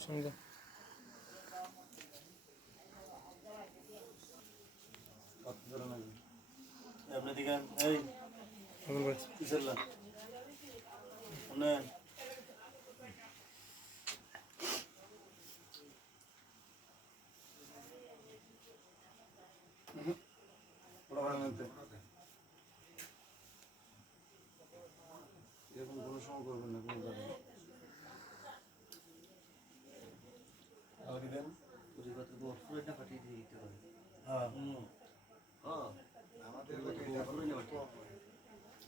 সঙ্গে আপনি দিকেন এই কিসেল্লা উন্নয়ন এরকম কোনো সময় করবেন না কোনো জায়গায় দেন পুরোটা পাঠিয়ে দিয়ে দিতে হবে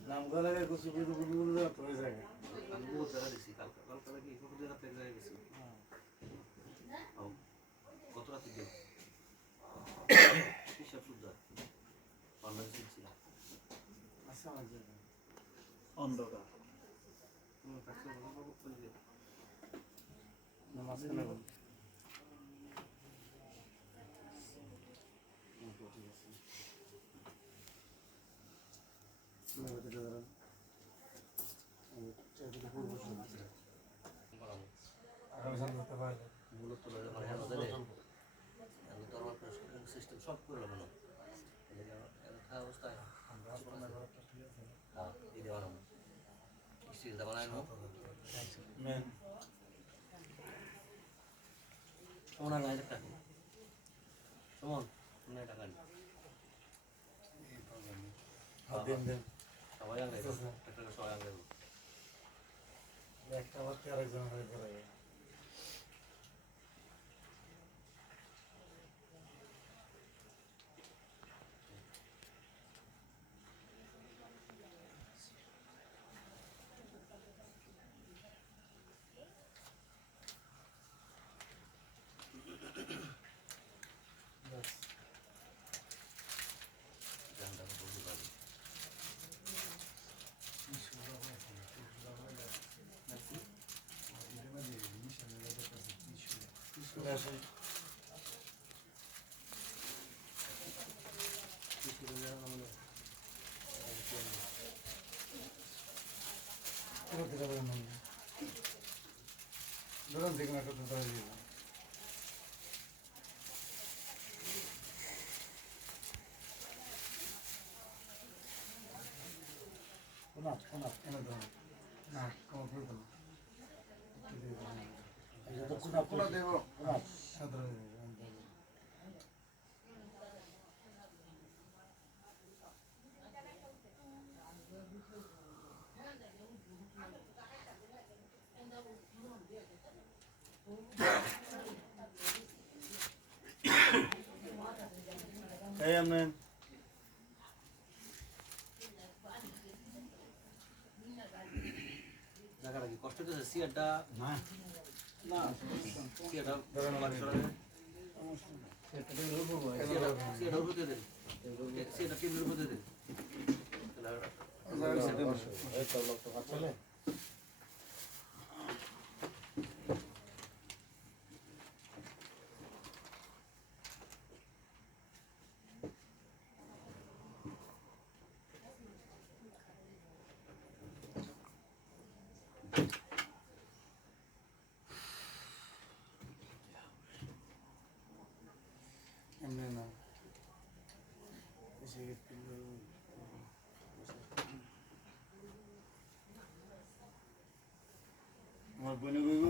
নামগুলো কিছু হয়ে যায় আমি বহু জায়গা দিচ্ছি কালকে নাকি কত জায়গা প্লেন হয়ে গেছে কত রাতে দেব হিসাব শুদ্ধ পাল্লা দিচ্ছি আচ্ছা অন্ধকার মাঝখানে সিস্টেম সব করে লাগানো অবস্থায় সবাই একটা বাচ্চা আরেকজন হয়ে পড়ে ধরুন দেখুন একটা তো ধরে দিব কোনা এনে ধরুন না কম করে দেবো এটা তো কোনা দেবো কোনা ধরে এই আপনি জায়গাটা কি কষ্ট হচ্ছে সিয়ারটা না না সিয়ারটা ধরেন বাড়ি চলে সিয়ারটা উপরে দেন সিয়ারটা টিমের উপরে দেন এই তো লোক তো চলে আমার বোনে বইব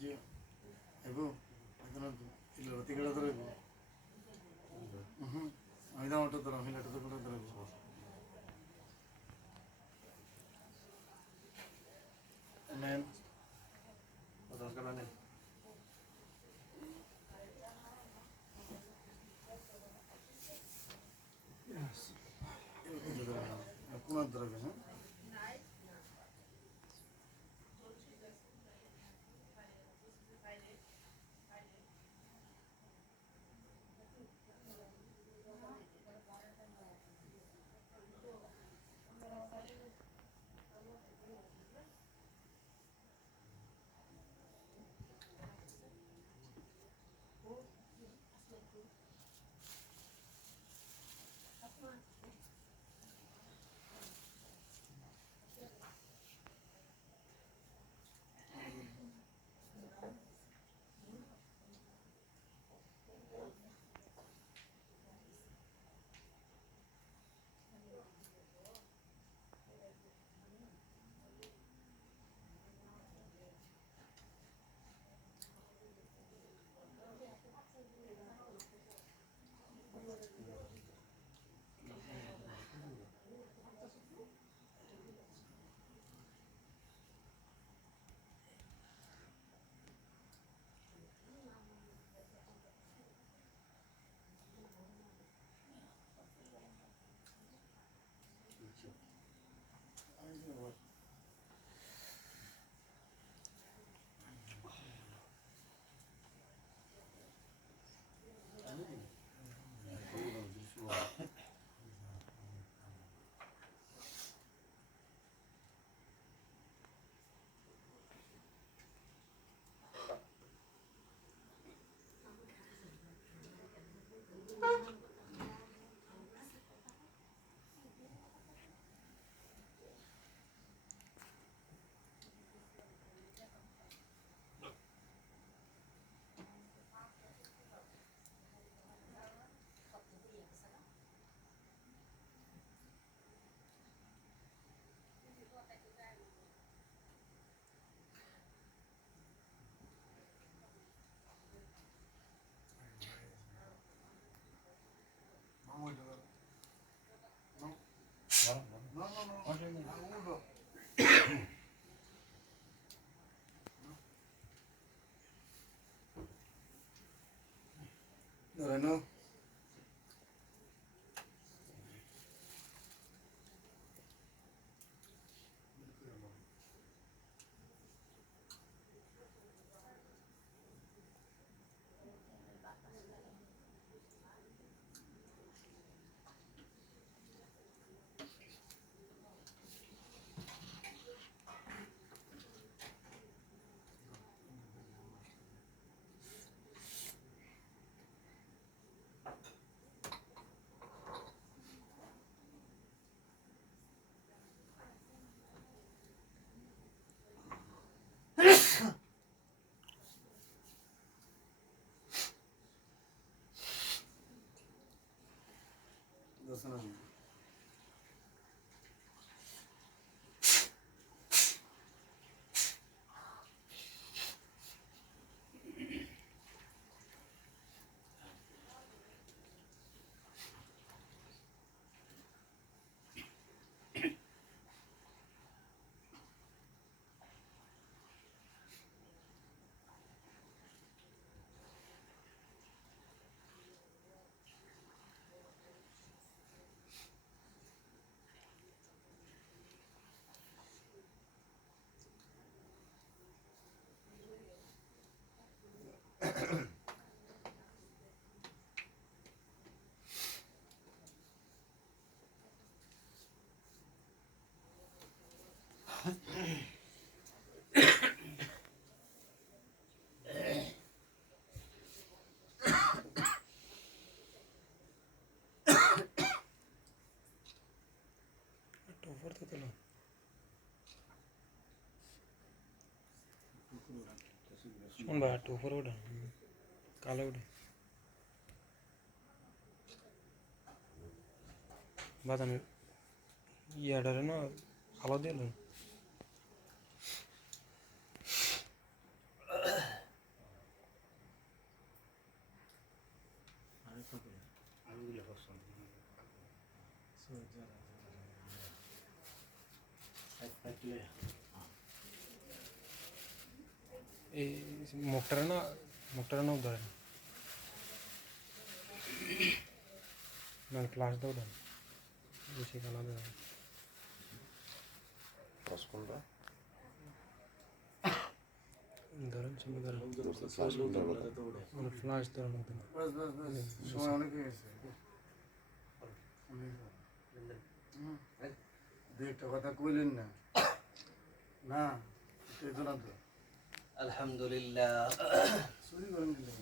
জি এবো এখন ইলাতি গড়া ধরব আমি দাম ওটা ধরো হিলাটা তো করে ধরব নেন ওটা কাটা নেন Yes. হবে হ্যাঁ no टोफर उड़ा काला उड़े बादाम ये डर ना काला दे लो मुक्टर ना उधर मैं क्लास दो उधर उसी काला दे ধরেন সামনে ধরেন তো ওঠে। মানে ফ্লাশ ধরার মতো না। বাস বাস বাস সময় অনেক হয়ে গেছে দু একটা কথা কইলেন না না এই তো না তো الحمد لله চুরি করেন দিলেন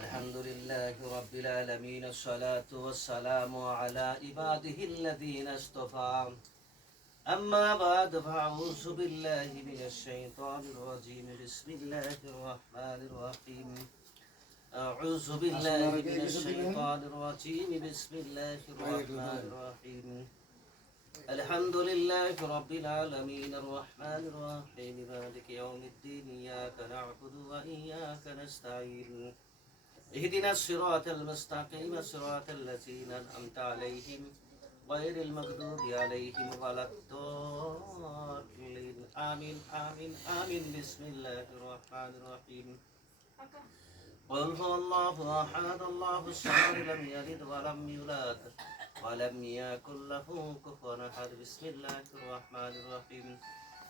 الحمد لله رب العالمين الصلاة والسلام على عباده الذين اصطفى أما بعد فأعوذ بالله من الشيطان الرجيم بسم الله الرحمن الرحيم أعوذ بالله من الشيطان الرجيم بسم الله الرحمن الرحيم الحمد لله رب العالمين الرحمن الرحيم مالك يوم الدين إياك نعبد وإياك نستعين اهدنا الصراط المستقيم صراط الذين أنعمت عليهم غير المغضوب عليهم ولا الضالين آمين آمين آمين بسم الله الرحمن الرحيم قل هو الله أحد الله الصمد لم يلد ولم يولد ولم يكن له كفوا أحد بسم الله الرحمن الرحيم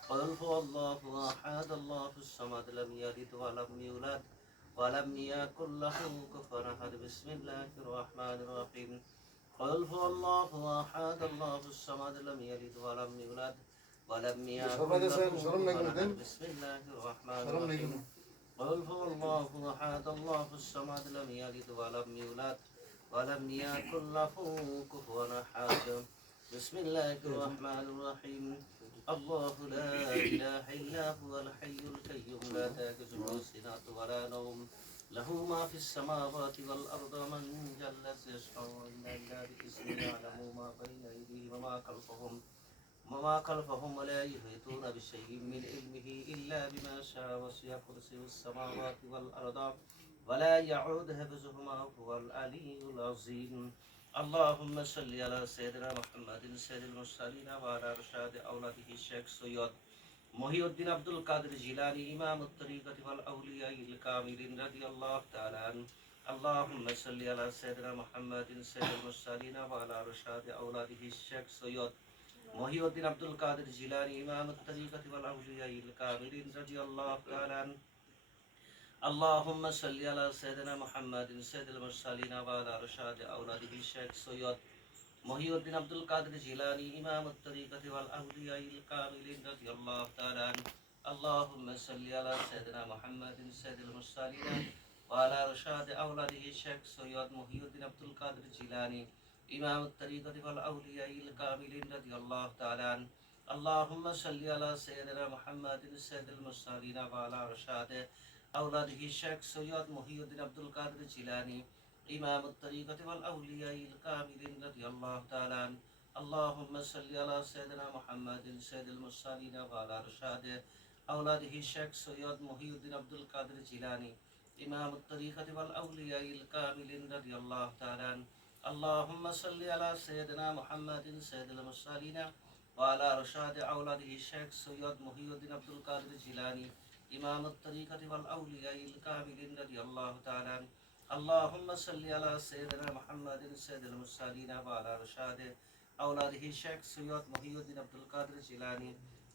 قل هو الله أحد الله الصمد لم يلد ولم يولد ولم يكن له كفوا أحد بسم الله الرحمن الرحيم قل هو الله أحد الله الصمد لم يلد ولم يولد ولم يكن له كفوا أحد بسم الله الرحمن الرحيم قل هو الله أحد الله الصمد لم يلد ولم يولد ولم يكن له كفوا أحد بسم الله الرحمن الرحيم الله لا إله إلا هو الحي القيوم لا تأخذه سنة ولا نوم له ما في السماوات والأرض من ذا الذي يشفع إلا بإذنه يعلم ما بين أيديهم وما خلفهم ولا يحيطون بشيء من علمه إلا بما شاء وسع كرسيه السماوات والأرض ولا يعود حفظهما هو العلي العظيم اللهم صل على سيدنا محمد سيد المرسلين وعلى رشاد أولاده الشيخ سيد محي الدين عبد القادر الجيلاني إمام الطريقة والأولياء الكاملين رضي الله تعالى عنه اللهم صل على سيدنا محمد سيد المرسلين وعلى رشاد أولاده الشيخ سيد محي الدين عبد القادر الجيلاني إمام الطريقة والأولياء الكاملين رضي الله تعالى عنه اللهم صل على سيدنا محمد سيد المرسلين وعلى رشاد أولاده الشيخ سيد محي الدين عبد القادر الجيلاني إمام الطريقة والأولياء الكاملين رضي الله تعالى عنه اللهم صل على سيدنا محمد سيد المرسلين وعلى رشاد أولاده الشيخ سيد محي الدين عبد القادر الجيلاني إمام الطريقة والأولياء الكاملين رضي الله تعالى عنه اللهم صل على سيدنا محمد سيد المرسلين وعلى رشاد أولاده الشيخ سيد محي الدين عبد القادر الجيلاني إمام الطريقة والأولياء الكاملين رضي الله تعالى عنه اللهم صل على سيدنا محمد سيد المرسلين وعلى رشاد أولاده الشيخ سيد محي الدين عبد القادر الجيلاني إمام الطريقة والأولياء الكاملين رضي الله تعالى عنه اللهم صل على سيدنا محمد سيد المرسلين وعلى رشاد أولاده الشيخ سيد محي الدين عبد القادر الجيلاني إمام الطريقة والأولياء الكاملين رضي الله تعالى عنه اللهم صل على سيدنا محمد سيد المرسلين وعلى رشاد أولاده الشيخ سيد محي الدين عبد القادر الجيلاني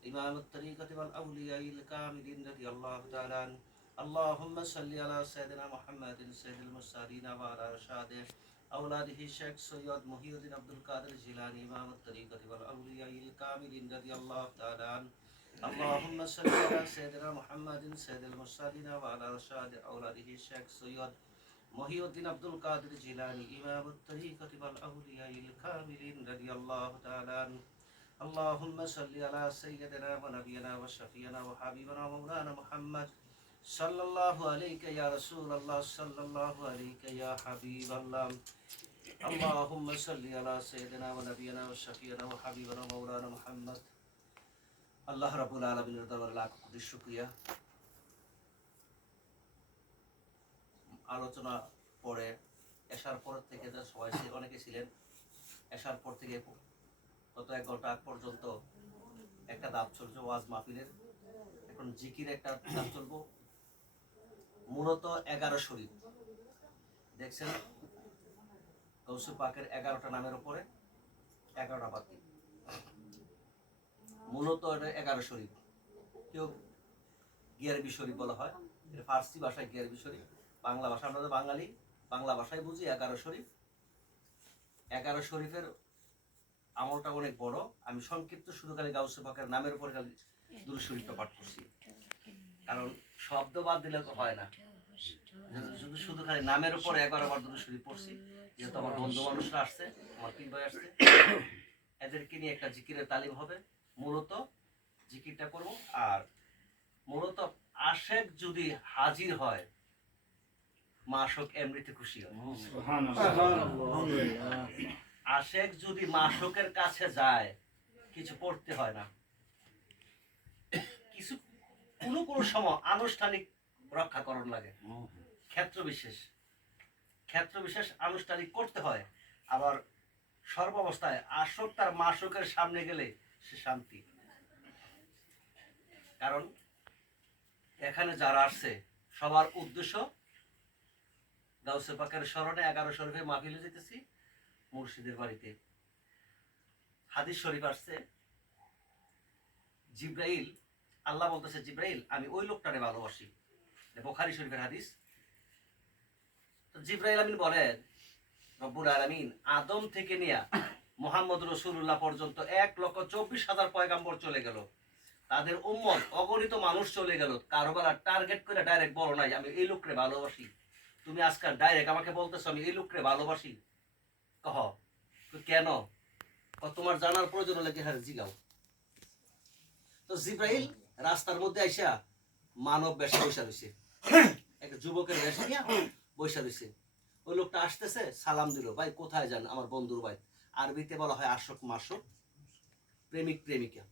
إمام الطريقة والأولياء الكاملين رضي الله تعالى عنه اللهم صل على سيدنا محمد سيد المرسلين وعلى رشاد أولاده الشيخ سيد محي الدين عبد القادر الجيلاني إمام الطريقة والأولياء الكاملين رضي الله تعالى عنه اللهم صل على سيدنا محمد سيد المرسلين وعلى رشاد أولاده الشيخ سيد محي الدين عبد القادر الجيلاني إمام الطريقة والأولياء الكاملين رضي الله تعالى عنه اللهم صل على سيدنا ونبينا وشفينا وحبيبنا ومولانا محمد صلى الله عليك يا رسول الله صلى الله عليك يا حبيب الله اللهم صل على سيدنا ونبينا وشفينا وحبيبنا ومولانا محمد আল্লাহ রাব্বুল আলামিনের দরবারে লাখ কোটি শুকরিয়া। আলোচনা পরে এশার পর থেকে যা সবাই অনেকে ছিলেন, এশার পর থেকে গত 1 ঘন্টা আগ পর্যন্ত একটা দাব চলছে ওয়াজ মাহফিলের। এখন জিকির একটা দাব চলবো, মূলত 11 শরীফ দেখছেন গৌসে পাকের 11টা নামের উপরে 11টা বাতি। মূলত এটা 11 শরীফ, কেউ গিয়ারবি শরীফ বলা হয়, এটা ফার্সি ভাষায় গিয়ারবি শরীফ, বাংলা ভাষা আমরা তো বাঙালি, বাংলা ভাষায় বুঝি 11 শরীফ। 11 শরীফের আমলটা অনেক বড়। আমি সংক্ষিপ্ত শুধু খালি গাউসে পাকের নামের উপরে খালি দুরূদ শরীফটা পাঠ করছি, কারণ শব্দ বাদ দিলে তো হয় না। শুধু শুধু খালি নামের উপরে 11 বার দুরূদ শরীফ পড়ছি, যেহেতু আমার বন্ধু মানুষরা আসছে, আমার পীর ভাই আসছে, এদেরকে নিয়ে একটা জিকিরের তালিম হবে। মূলত জিকিরটা করব, আর মূলত আশেক যদি হাজির হয়, মাশক এমনিতে খুশি হয়। আশেক যদি মাশকের কাছে যায়, কিছু পড়তে হয় না, কিছু কোনো সময় আনুষ্ঠানিক রক্ষাকরণ লাগে, ক্ষেত্র বিশেষ আনুষ্ঠানিক করতে হয়। আবার সর্বাবস্থায় আশক তার মাশকের সামনে গেলে সে শান্তি। কারণ এখানে যারা আসছে সবার উদ্দেশ্য গাউসে পাকের স্মরণে 11 শরীফে মাহফিলে যেতেছি, মুর্শিদের বাড়িতে। হাদিস শরীফ আসছে, জিব্রাইল, আল্লাহ বলতেছে জিব্রাইল আমি ওই লোকটারে ভালোবাসি, বুখারী শরীফের হাদিস। তো জিব্রাইল আমিন বলেন রব্বুল আলামিন আদম থেকে নিয়ে মুহাম্মদ রাসূলুল্লাহ পর্যন্ত 1,24,000 পয়গাম্বর চলে গেল, তাদের উম্মত অগণিত মানুষ চলে গেল, কারোবার টার্গেট করে ডাইরেক্ট বলো নাই আমি এই লোকরে ভালোবাসি। তুমি আজকাল ডাইরেক্ট আমাকে বলতেছো আমি এই লোকরে ভালোবাসি, কহ কেন? তোমার জানার প্রয়োজন হলে কি হারে জিগাও। তো জিব্রাইল রাস্তার মধ্যে আইসা মানব বেশে বসা রয়েছে, একটা যুবকের বেশে নিয়ে বসা রয়েছে। ওই লোকটা আসতেছে, সালাম দিল, ভাই কোথায় যান? আমার বন্ধুর ভাই। আরবিতে বলা হয় আশক মাশক, প্রেমিক প্রেমিকা।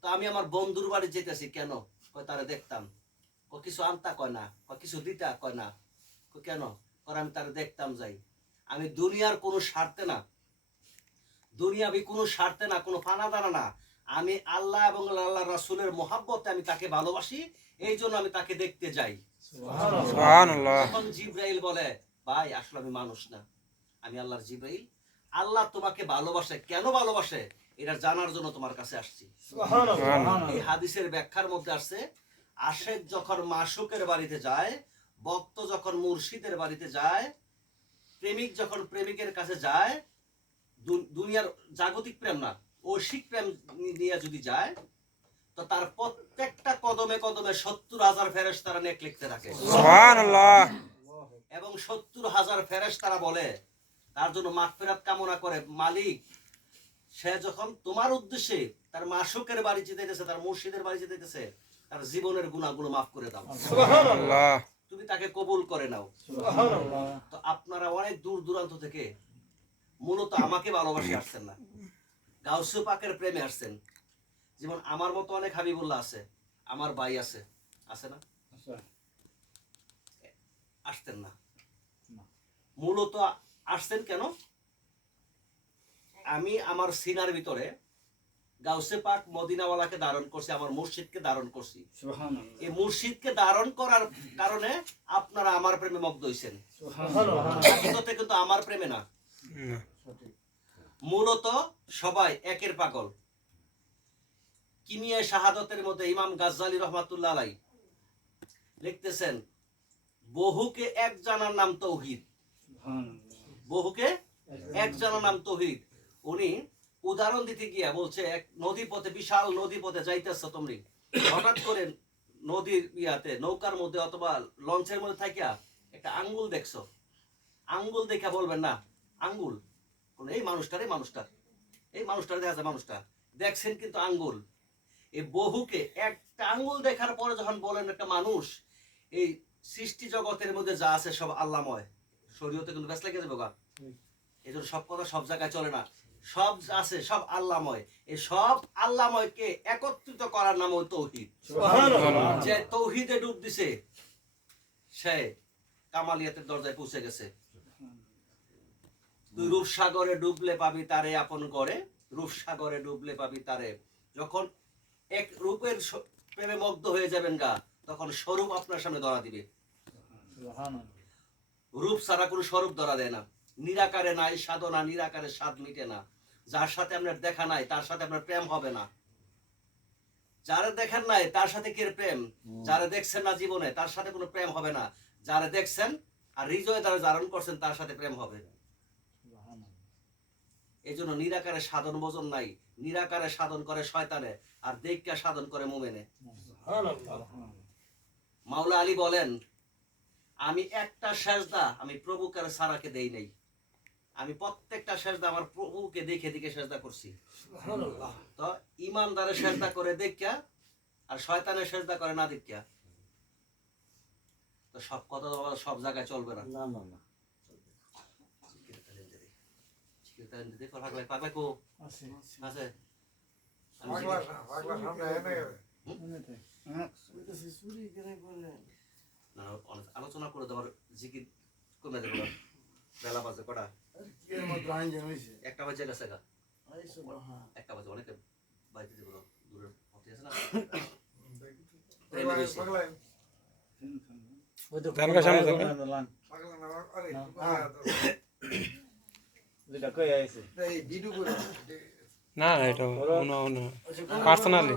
তো আমি আমার বন্ধুর বাড়ি যেতেছি, কেন? কয় তারা দেখতাম। কিছু আনতা কয় না, কিছু দিতা কয় না, কেন? আমি তারা দেখতাম যাই। আমি দুনিয়ার কোনো স্বার্থে না, দুনিয়াবি কোনো স্বার্থে না, কোনো ফানা দানা না, আমি আল্লাহ এবং আল্লাহ রাসূলের মহাব্বতে আমি তাকে ভালোবাসি, এই জন্য আমি তাকে দেখতে যাই। সুবহানাল্লাহ। তখন জিব্রাইল বলে ভাই আসলে আমি মানুষ না, আমি আল্লাহর জিব্রাইল। আল্লাহ তোমাকে ভালোবাসে, কেন ভালোবাসে এটা জানার জন্য তোমার কাছে আসছি। সুবহানাল্লাহ। এই হাদিসের ব্যাখ্যার মধ্যে আসছে আশেক যখন মাশুকের বাড়িতে যায়, ভক্ত যখন মুর্শিদের বাড়িতে যায়, প্রেমিক যখন প্রেমিকের কাছে যায়, দুনিয়ার জাগতিক প্রেম না, ঐশিক প্রেম নিয়ে যদি যায়, তো তার প্রত্যেকটা কদমে কদমে 70,000 ফেরেশতারা নেক লিখতে থাকে। সুবহানাল্লাহ। এবং 70,000 ফেরেশতারা বলে, তার জন্য মাগফিরাত কামনা করে, মালিক সে যখন তোমার উদ্দেশ্যে তার মাশুকের বাড়ি যেতেছে, তার মুর্শিদের বাড়ি যেতেছে, তার জীবনের গুনাহগুলো মাফ করে দাও। সুবহানাল্লাহ। তুমি তাকে কবুল করে নাও। সুবহানাল্লাহ। তো আপনারা অনেক দূর দূরান্ত থেকে মূলত আমাকে ভালোবাসে আসছেন না, গাউসে পাকের প্রেমে আসছেন। যেমন আমার মতো অনেক হাবিবুল্লাহ আছে, আমার ভাই আছে, আছে না? আসতেন না, মূলত আসছেন কেন? আমি আমার সিনার ভিতরে গাউসে পাক মদিনাওয়ালাকে ধারণ করছি, আমার মুর্শিদকে ধারণ করছি। সুবহানাল্লাহ। এই মুর্শিদকে ধারণ করার কারণে আপনারা আমার প্রেমে মুগ্ধ হইছেন। সুবহানাল্লাহ। কিন্তু আমার প্রেমে না, মূলত সবাই একের পাগল। কিমিয়া শাহাদাতের মধ্যে ইমাম গাজ্জালি রহমাতুল্লাহ আলাইহি লিখতেছেন বহুকে এক জানার নাম তৌহিদ। বহুকে এক জানার নাম তৌহিদ। উনি উদাহরণ দিতে গিয়া বলছে, এক নদী পথে, বিশাল নদী পথে যাইতেছ তুমি, হঠাৎ করে নদীর ইয়াতে নৌকার মধ্যে অথবা লঞ্চের মধ্যে থাকিয়া একটা আঙ্গুল দেখছো, আঙ্গুল দেখা বলবেন না আঙ্গুল, এই মানুষটার দেখা যায়, মানুষটা দেখছেন কিন্তু আঙ্গুল। এই বহুকে একটা আঙ্গুল দেখার পরে যখন বলেন একটা মানুষ, এই সৃষ্টি জগতের মধ্যে যা আছে সব আল্লাহময়। শরীয়তে কিন্তু ব্যস্ত লেগে যাবে গা, এই জন্য সব কথা সব জায়গায় চলে না, সব আছে সব আল্লাহময়। এই সব আল্লাহময়কে একত্রিত করার নাম হলো তৌহিদ। যে তৌহিদে ডুব দিছে সে কামালিয়াতের দরজায় পৌঁছে গেছে। তুই রূপসাগরে ডুবলে পাবি তারে আপন করে, রূপসাগরে ডুবলে পাবি তারে। যখন এক রূপের প্রেমে মুগ্ধ হয়ে যাবেন গা, তখন স্বরূপ আপনার সামনে ধরা দিবে। রূপ ছাড়া কোনো স্বরূপ ধরা দেয় না। নিরাকারে নাই সাধনা, নিরাকারে স্বাদ মিটে না। যার সাথে আপনার দেখা নাই তার সাথে আপনার প্রেম হবে না। যারা দেখেন নাই তার সাথে কি এর প্রেম, যারা দেখছেন না জীবনে তার সাথে কোনো প্রেম হবে না, যারা দেখছেন আর হৃদয়ে তারা ধারণ করছেন তার সাথে প্রেম হবে। এই জন্য নিরাকারে সাধন ভোজন নাই, নিরাকারে সাধন করে শয়তানে আর দেখা সাধন করে মুমিনে। মাওলা আলী বলেন, আমি একটা সেজদা আমি প্রভুকে সারাকে দেই নাই, আমি প্রত্যেকটা সেজদা আমার প্রভুকে দেখে দেখে সেজদা করছি। তো ইমানদারের সেজদা করে দেখা আর শয়তানের সেজদা করে না দেখা, তো সব কথা সব জায়গায় চলবে না। পাগলা কো আছে আলোচনা করে তোমার জিকির কমে যাবে। বেলা বাজে কটা? একটা বাজে গেছে গা, একটা বাজে অনেকে বাড়িতে যেগুলো দূরের হতে আছে না। না এটা পার্সোনালি